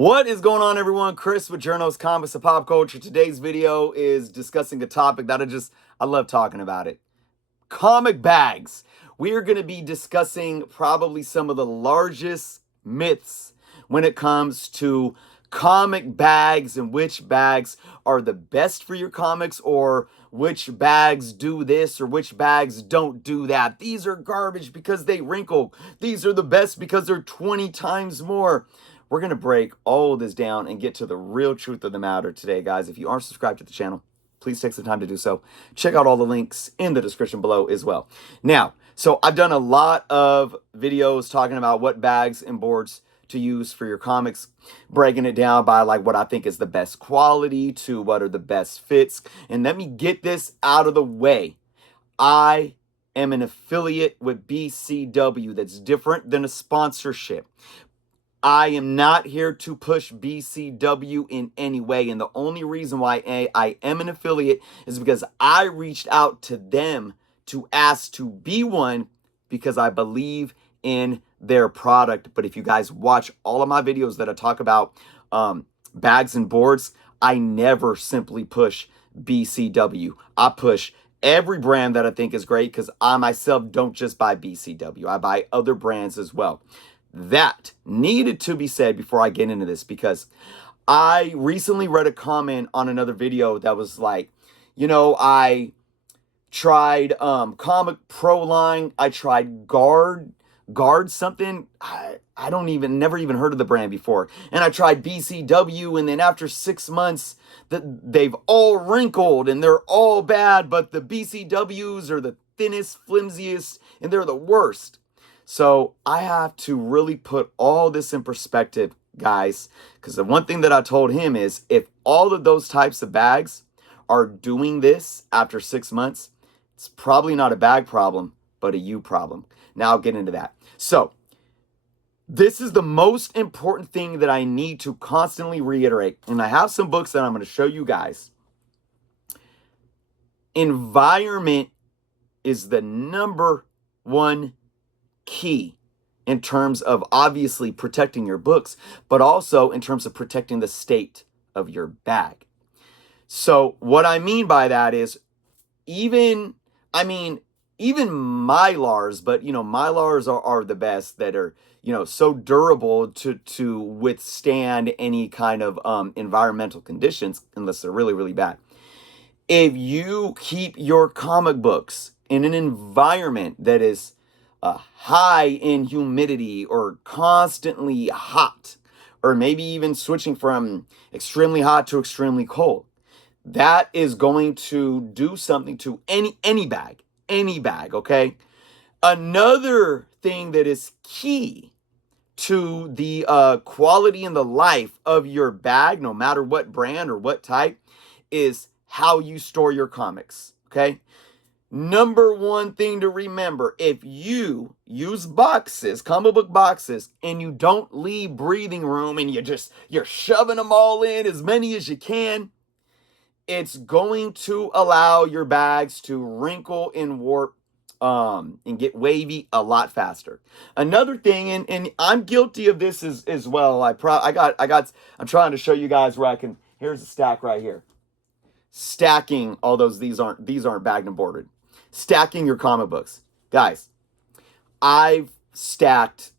What is going on, everyone? Chris with Journos Comics of Pop Culture. Today's video is discussing a topic that I love talking about it. Comic bags. We are going to be discussing probably some of the largest myths when it comes to comic bags and which bags are the best for your comics, or which bags do this or which bags don't do that. These are garbage because they wrinkle. These are the best because they're 20 times more. We're going to break all of this down and get to the real truth of the matter today, guys. If you aren't subscribed to the channel, please take some time to do so. Check out all the links in the description below as well. Now, so I've done a lot of videos talking about what bags and boards to use for your comics, breaking it down by like what I think is the best quality to what are the best fits. And let me get this out of the way. I am an affiliate with BCW. That's different than a sponsorship. I am not here to push BCW in any way. And the only reason why I am an affiliate is because I reached out to them to ask to be one because I believe in their product. But if you guys watch all of my videos that I talk about bags and boards, I never simply push BCW. I push every brand that I think is great because I myself don't just buy BCW. I buy other brands as well. That needed to be said before I get into this, because I recently read a comment on another video that was like, I tried Comic Pro line, I tried guard something. I never even heard of the brand before. And I tried BCW, and then after 6 months, they've all wrinkled and they're all bad, but the BCWs are the thinnest, flimsiest, and they're the worst. So I have to really put all this in perspective, guys, because the one thing that I told him is if all of those types of bags are doing this after 6 months, it's probably not a bag problem, but a you problem. Now I'll get into that. So this is the most important thing that I need to constantly reiterate. And I have some books that I'm going to show you guys. Environment is the number one key in terms of obviously protecting your books, but also in terms of protecting the state of your bag. So what I mean by that is even Mylars, but Mylars are the best that are, so durable to withstand any kind of environmental conditions, unless they're really, really bad. If you keep your comic books in an environment that is high in humidity or constantly hot, or maybe even switching from extremely hot to extremely cold, that is going to do something to any bag, okay? Another thing that is key to the quality and the life of your bag, no matter what brand or what type, is how you store your comics, okay? Number one thing to remember, if you use boxes, comic book boxes, and you don't leave breathing room and you're shoving them all in, as many as you can, it's going to allow your bags to wrinkle and warp and get wavy a lot faster. Another thing, and I'm guilty of this as well. I'm trying to show you guys where here's a stack right here. Stacking all those, these aren't bagged and boarded. Stacking your comic books. Guys, I've stacked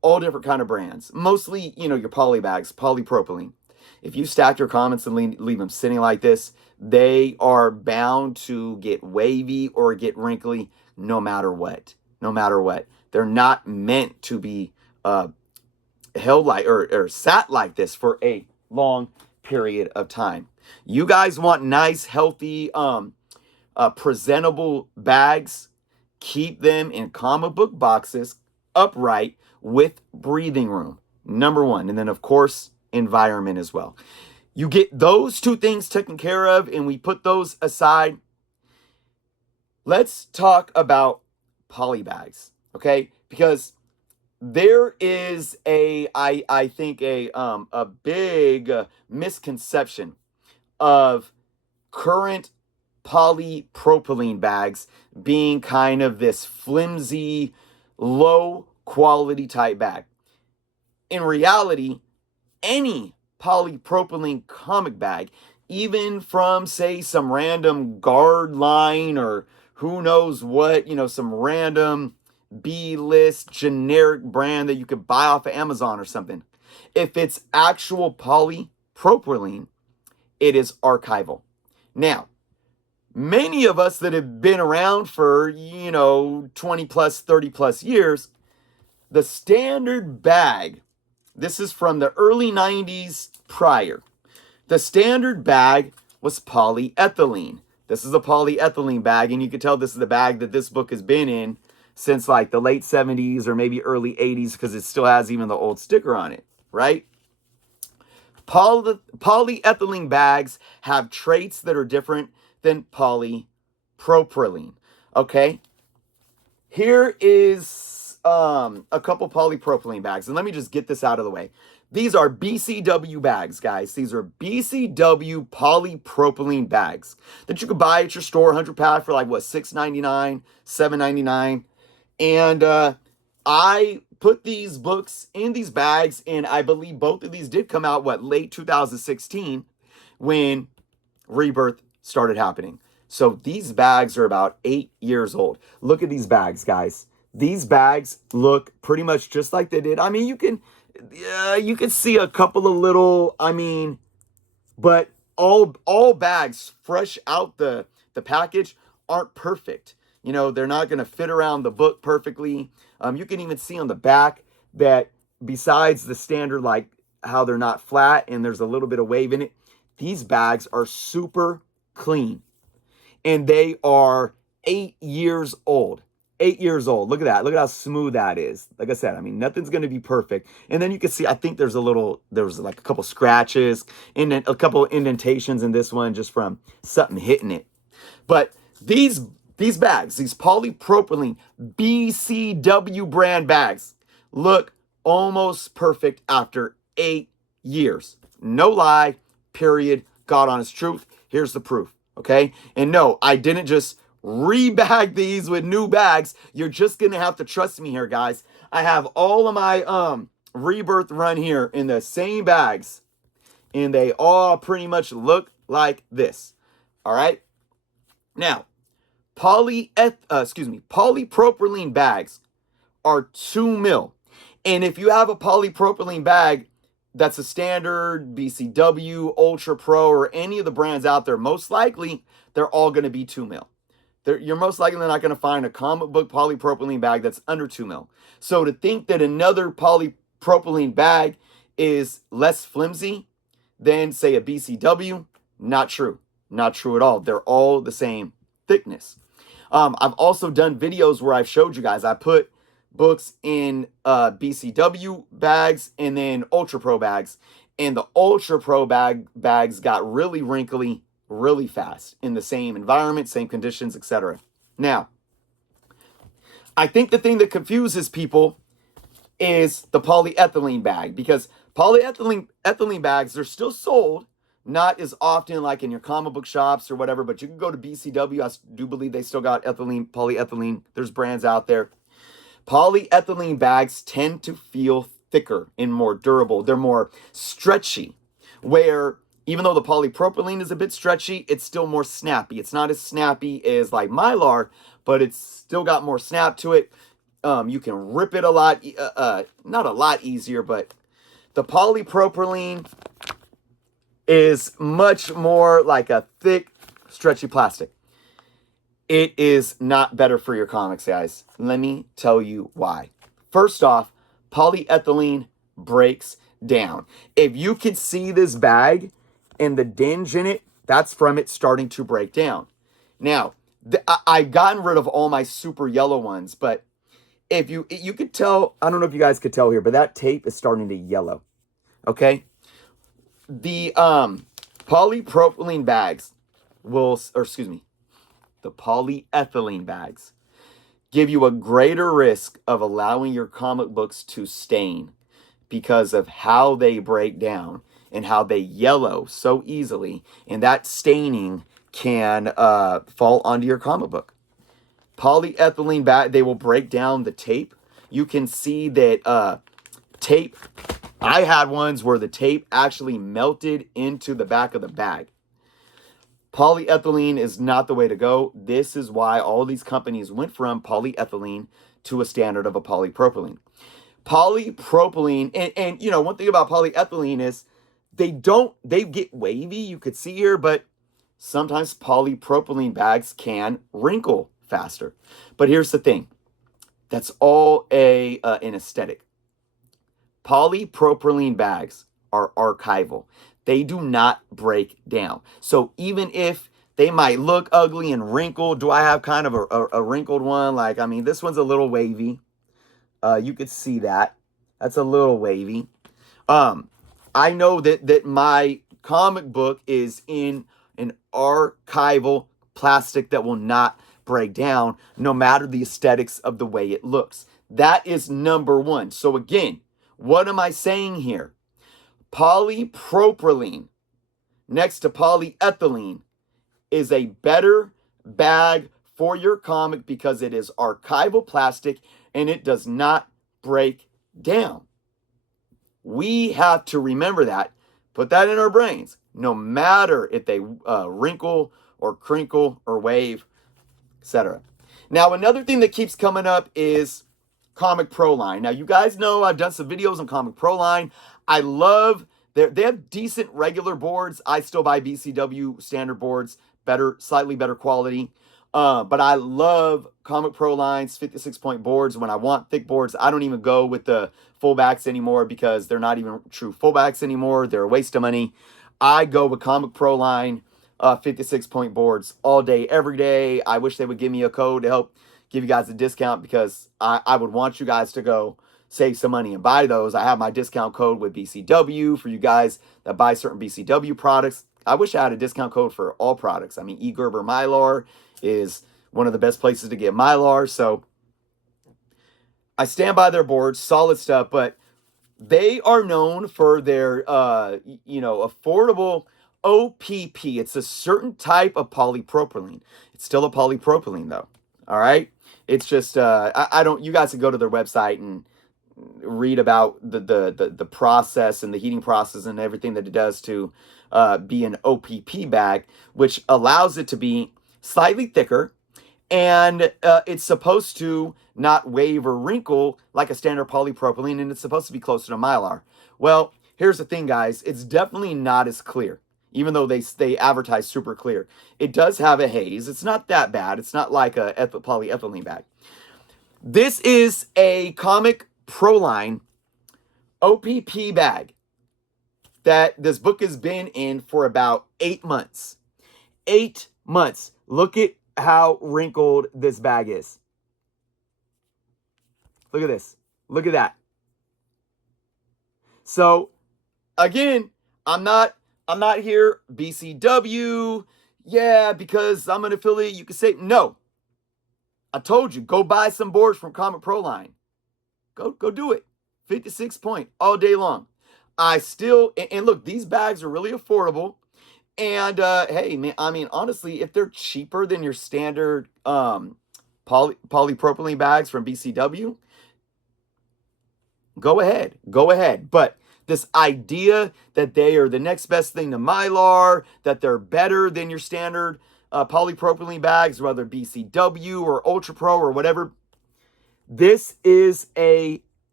all different kind of brands. Mostly, your poly bags, polypropylene. If you stack your comics and leave them sitting like this, they are bound to get wavy or get wrinkly no matter what. No matter what. They're not meant to be held like or sat like this for a long period of time. You guys want nice, healthy, presentable bags, keep them in comic book boxes, upright, with breathing room. Number one. And then, of course, environment as well. You get those two things taken care of, and we put those aside. Let's talk about poly bags, okay? Because there is I think a big misconception of current polypropylene bags being kind of this flimsy, low quality type bag. In reality, any polypropylene comic bag, even from, say, some random guard line or who knows what, some random B-list generic brand that you could buy off of Amazon or something. If it's actual polypropylene, it is archival. Now, many of us that have been around for, 20 plus, 30 plus years, the standard bag, this is from the early 90s prior, the standard bag was polyethylene. This is a polyethylene bag, and you can tell this is the bag that this book has been in since like the late 70s or maybe early 80s because it still has even the old sticker on it, right? Polyethylene bags have traits that are different than polypropylene, okay? Here is a couple polypropylene bags, and let me just get this out of the way. These are BCW bags, guys. These are BCW polypropylene bags that you could buy at your store, 100 pack for like, what, $6.99, $7.99. And I put these books in these bags, and I believe both of these did come out, late 2016 when Rebirth started happening. So these bags are about 8 years old. Look at these bags, guys. These bags look pretty much just like they did. I mean, you can see a couple of little, but all bags fresh out the package aren't perfect. They're not going to fit around the book perfectly. You can even see on the back that besides the standard, like how they're not flat and there's a little bit of wave in it, these bags are super clean. And they are 8 years old. 8 years old. Look at that. Look at how smooth that is. Like I said, nothing's going to be perfect. And then you can see, I think there was like a couple scratches and a couple indentations in this one just from something hitting it. But these bags, these polypropylene BCW brand bags, look almost perfect after 8 years. No lie, period, God honest truth. Here's the proof, okay? And no, I didn't just rebag these with new bags. You're just going to have to trust me here, guys. I have all of my Rebirth run here in the same bags, and they all pretty much look like this, all right? Now, polypropylene bags are 2 mil. And if you have a polypropylene bag that's a standard, BCW, Ultra Pro, or any of the brands out there, most likely they're all going to be 2 mil. You're most likely not going to find a comic book polypropylene bag that's under 2 mil. So to think that another polypropylene bag is less flimsy than, say, a BCW, not true. Not true at all. They're all the same thickness. I've also done videos where I've showed you guys, I put books in BCW bags and then Ultra Pro bags. And the Ultra Pro bags got really wrinkly really fast in the same environment, same conditions, etc. Now, I think the thing that confuses people is the polyethylene bag, because polyethylene bags, they're still sold, not as often like in your comic book shops or whatever, but you can go to BCW. I do believe they still got polyethylene. There's brands out there. Polyethylene bags tend to feel thicker and more durable. They're more stretchy, where even though the polypropylene is a bit stretchy, it's still more snappy. It's not as snappy as like Mylar, but it's still got more snap to it. You can rip it a lot, not a lot easier, but the polypropylene is much more like a thick, stretchy plastic. It is not better for your comics, guys. Let me tell you why. First off, polyethylene breaks down. If you could see this bag and the dinge in it, that's from it starting to break down. Now, I've gotten rid of all my super yellow ones, but if you could tell, I don't know if you guys could tell here, but that tape is starting to yellow, okay? The polypropylene bags the polyethylene bags give you a greater risk of allowing your comic books to stain because of how they break down and how they yellow so easily, and that staining can fall onto your comic book. Polyethylene bag, they will break down the tape. You can see that tape I had ones where the tape actually melted into the back of the bag. Polyethylene is not the way to go. This is why all these companies went from polyethylene to a standard of a polypropylene. Polypropylene, and you know, one thing about polyethylene is they get wavy, you could see here, but sometimes polypropylene bags can wrinkle faster. But here's the thing, that's all an aesthetic. Polypropylene bags are archival. They do not break down. So even if they might look ugly and wrinkled, do I have kind of a wrinkled one? Like, I mean, this one's a little wavy. You could see that. That's a little wavy. I know that my comic book is in an archival plastic that will not break down no matter the aesthetics of the way it looks. That is number one. So again, what am I saying here? Polypropylene next to polyethylene is a better bag for your comic because it is archival plastic and it does not break down. We have to remember that, put that in our brains, no matter if they wrinkle or crinkle or wave, etc. Now, another thing that keeps coming up is Comic Pro Line. Now, you guys know I've done some videos on Comic Pro Line. I love, they have decent regular boards. I still buy BCW standard boards, slightly better quality. But I love Comic Pro Line's 56-point boards. When I want thick boards, I don't even go with the fullbacks anymore because they're not even true fullbacks anymore. They're a waste of money. I go with Comic Pro Line 56-point boards all day, every day. I wish they would give me a code to help give you guys a discount because I would want you guys to go save some money and buy those. I have my discount code with BCW for you guys that buy certain BCW products. I wish I had a discount code for all products. I mean, E. Gerber Mylar is one of the best places to get Mylar. So I stand by their boards, solid stuff, but they are known for their, affordable OPP. It's a certain type of polypropylene. It's still a polypropylene though. All right. It's just, I don't, you guys can go to their website and read about the process and the heating process and everything that it does to be an OPP bag, which allows it to be slightly thicker, and it's supposed to not wave or wrinkle like a standard polypropylene, and it's supposed to be closer to Mylar. Well, here's the thing, guys. It's definitely not as clear, even though they advertise super clear. It does have a haze. It's not that bad. It's not like a polyethylene bag. This is a Comic Pro Line OPP bag that this book has been in for about 8 months. 8 months. Look at how wrinkled this bag is. Look at this. Look at that. So, again, I'm not here BCW. Yeah, because I'm an affiliate, you can say no. I told you, go buy some boards from Comic Pro Line. Go do it. 56-point all day long. I still, and look, these bags are really affordable. And hey, man, I mean, honestly, if they're cheaper than your standard polypropylene bags from BCW, go ahead. But this idea that they are the next best thing to Mylar, that they're better than your standard polypropylene bags, whether BCW or Ultra Pro or whatever, this is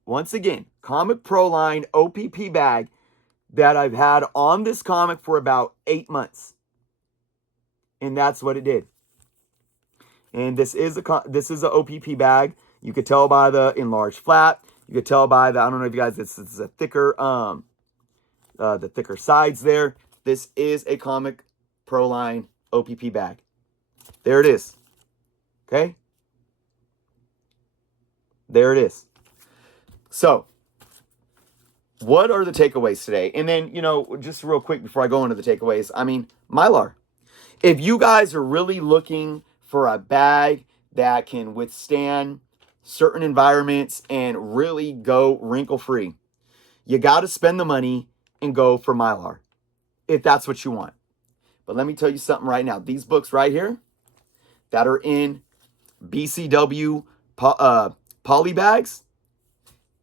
once again, Comic Pro Line OPP bag that I've had on this comic for about 8 months. And that's what it did. And this is a OPP bag. You could tell by the enlarged flap. You could tell by the, I don't know if you guys, this is a thicker, the thicker sides there. This is a Comic Pro Line OPP bag. There it is. Okay? There it is. So, what are the takeaways today? And then, just real quick before I go into the takeaways, I mean, Mylar. If you guys are really looking for a bag that can withstand certain environments and really go wrinkle-free, you got to spend the money and go for Mylar, if that's what you want. But let me tell you something right now. These books right here that are in BCW poly bags,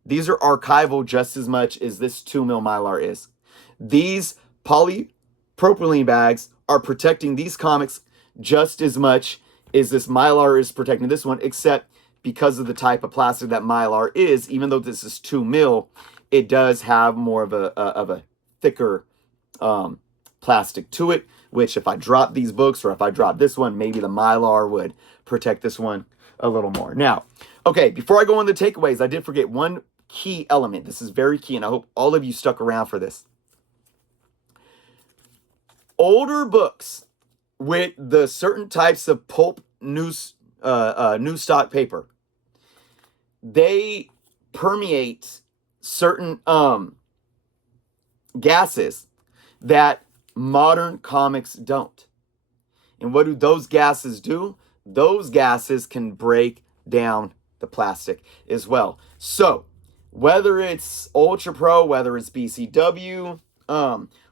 These are archival just as much as this 2 mil Mylar is. These polypropylene bags are protecting these comics just as much as this Mylar is protecting this one, except because of the type of plastic that Mylar is, even though this is 2 mil, it does have more of a thicker plastic to it, which if I drop these books or if I drop this one, maybe the Mylar would protect this one a little more. Now, okay, before I go into the takeaways, I did forget one key element. This is very key, and I hope all of you stuck around for this. Older books with the certain types of pulp news stock paper, they permeate certain gases that modern comics don't. And what do those gases do? Those gases can break down the plastic as well. So whether it's Ultra Pro, whether it's BCW,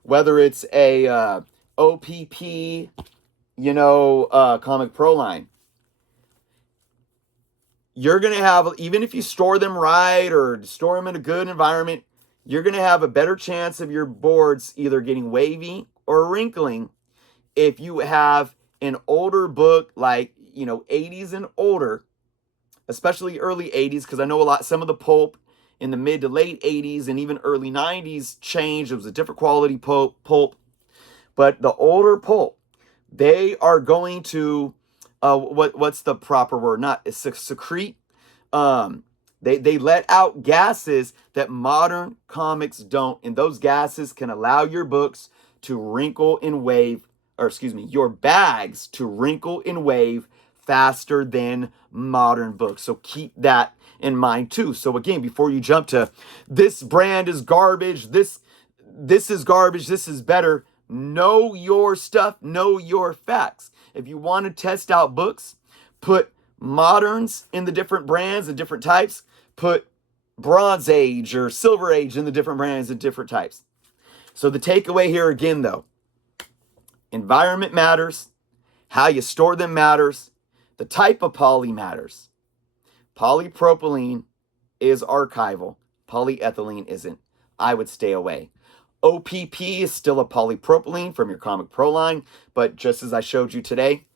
whether it's a OPP, Comic Pro line, you're going to have, even if you store them right or store them in a good environment, you're going to have a better chance of your boards either getting wavy or wrinkling if you have an older book like, 80s and older, especially early 80s, because I know some of the pulp in the mid to late 80s and even early 90s changed. It was a different quality pulp. But the older pulp, they are going to, what's the proper word? Not secrete. They let out gases that modern comics don't. And those gases can allow your books to wrinkle and wave, your bags to wrinkle and wave faster than modern books. So keep that in mind too. So again, before you jump to this brand is garbage, this is garbage, this is better, know your stuff, know your facts. If you want to test out books, put moderns in the different brands and different types, put Bronze Age or Silver Age in the different brands and different types. So the takeaway here again though, environment matters, how you store them matters, the type of poly matters. Polypropylene is archival, polyethylene isn't. I would stay away. OPP is still a polypropylene from your Comic Pro line, but just as I showed you today,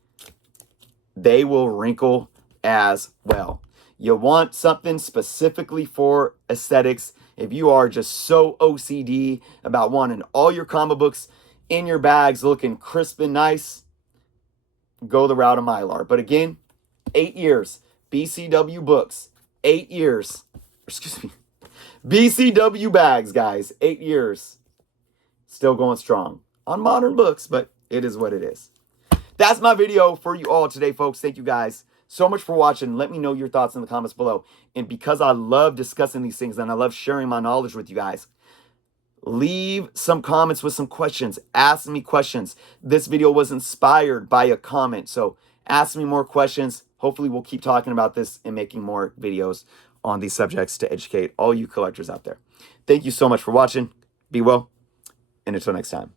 they will wrinkle as well. You want something specifically for aesthetics. If you are just so OCD about wanting all your comic books in your bags looking crisp and nice, go the route of Mylar. But again, 8 years, BCW books, 8 years, BCW bags, guys, 8 years, still going strong on modern books, but it is what it is. That's my video for you all today, folks. Thank you guys so much for watching. Let me know your thoughts in the comments below. And because I love discussing these things and I love sharing my knowledge with you guys, leave some comments with some questions. Ask me questions. This video was inspired by a comment, so ask me more questions. Hopefully we'll keep talking about this and making more videos on these subjects to educate all you collectors out there. Thank you so much for watching. Be well, and until next time.